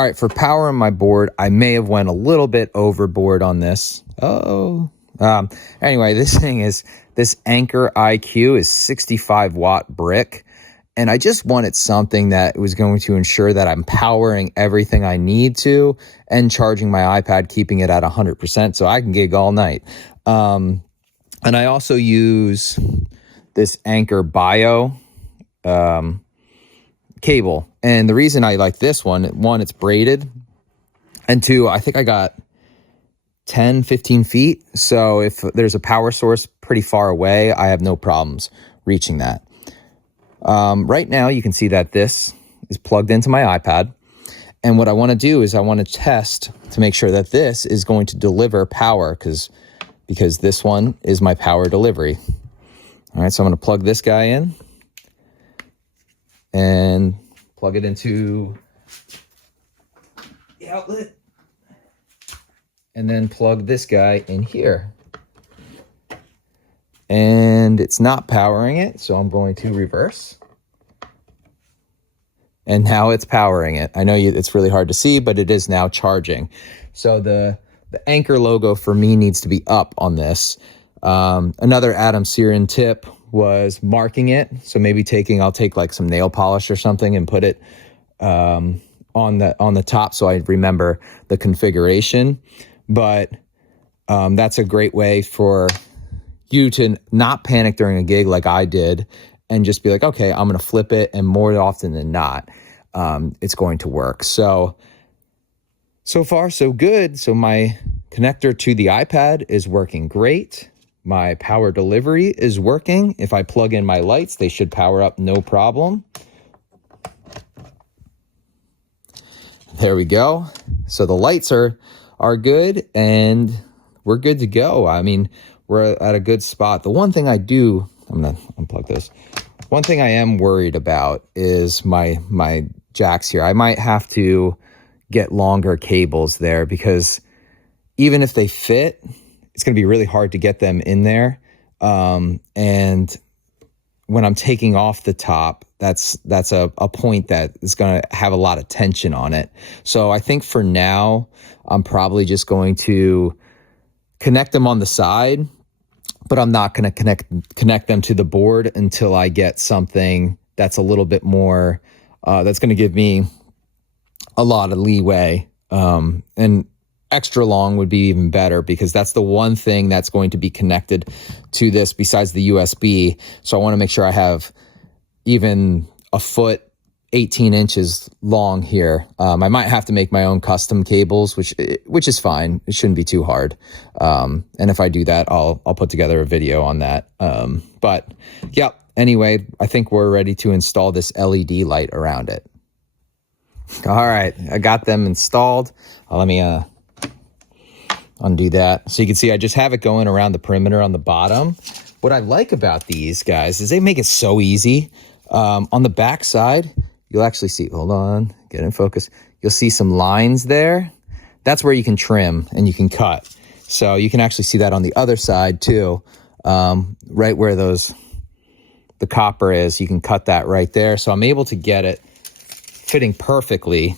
All right, for powering my board, I may have went a little bit overboard on this. Anyway, this Anchor IQ is 65 watt brick. And I just wanted something that was going to ensure that I'm powering everything I need to and charging my iPad, keeping it at 100% so I can gig all night. And I also use this Anchor Bio cable. And the reason I like this one, it's braided. And two, I think I got 10, 15 feet. So if there's a power source pretty far away, I have no problems reaching that. Right now, you can see that this is plugged into my iPad. And what I want to do is I want to test to make sure that this is going to deliver power because this one is my power delivery. All right, so I'm going to plug this guy in and plug it into the outlet. And then plug this guy in here. And it's not powering it, so I'm going to reverse. And now it's powering it. I know it's really hard to see, but it is now charging. So the Anchor logo for me needs to be up on this. Another Adam Searin tip was marking it. So maybe I'll take like some nail polish or something and put it on the top so I remember the configuration. But that's a great way for you to not panic during a gig like I did and just be like, okay, I'm going to flip it. And more often than not, it's going to work. So far, so good. So my connector to the iPad is working great. My power delivery is working. If I plug in my lights, they should power up no problem. There we go. So the lights are good and we're good to go. I mean, we're at a good spot. The one thing I'm going to unplug this. One thing I am worried about is my jacks here. I might have to get longer cables there because even if they fit, it's going to be really hard to get them in there. And when I'm taking off the top, that's a point that is going to have a lot of tension on it. So I think for now, I'm probably just going to connect them on the side, but I'm not going to connect them to the board until I get something that's a little bit more, that's going to give me a lot of leeway. And extra long would be even better because that's the one thing that's going to be connected to this besides the USB. So I want to make sure I have even a foot, 18 inches long here. I might have to make my own custom cables, which is fine. It shouldn't be too hard. And if I do that, I'll put together a video on that. But yeah, anyway, I think we're ready to install this LED light around it. All right, I got them installed. Let me undo that. So you can see I just have it going around the perimeter on the bottom. What I like about these guys is they make it so easy. On the back side, you'll actually see, hold on, get in focus. You'll see some lines there. That's where you can trim and you can cut. So you can actually see that on the other side too. Right where the copper is, you can cut that right there. So I'm able to get it fitting perfectly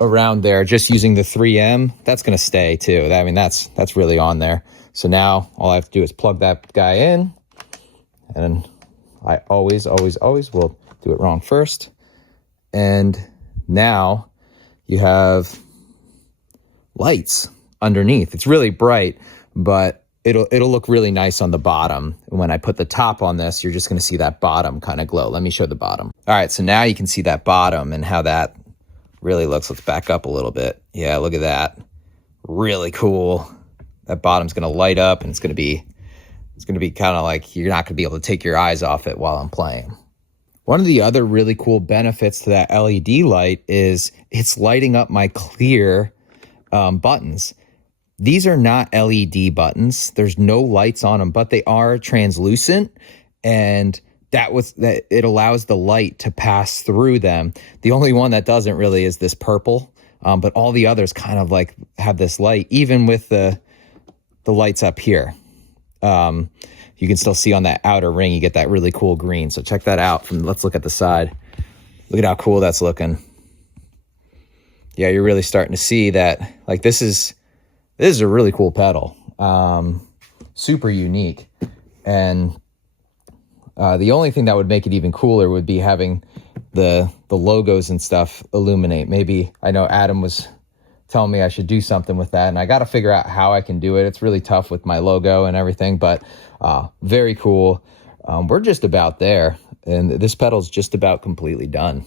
around there just using the 3M. That's going to stay too. I mean, that's really on there. So now all I have to do is plug that guy in, and I always will do it wrong first. And now you have lights underneath. It's really bright, but it'll look really nice on the bottom. When I put the top on this, you're just going to see that bottom kind of glow. Let me show the bottom. All right, so now you can see that bottom and how that really looks. Let's back up a little bit. Yeah, look at that. Really cool. That bottom's going to light up, and it's going to be kind of like you're not going to be able to take your eyes off it while I'm playing. One of the other really cool benefits to that LED light is it's lighting up my clear buttons. These are not LED buttons. There's no lights on them, but they are translucent, and it allows the light to pass through them. The only one that doesn't really is this purple, but all the others kind of like have this light, even with the lights up here. You can still see on that outer ring, you get that really cool green. So check that out. Let's look at the side. Look at how cool that's looking. yeah, you're really starting to see that, like, this is a really cool pedal. Super unique. And the only thing that would make it even cooler would be having the logos and stuff illuminate. Maybe, I know Adam was telling me I should do something with that, and I got to figure out how I can do it. It's really tough with my logo and everything, but very cool. We're just about there, and this pedal's just about completely done.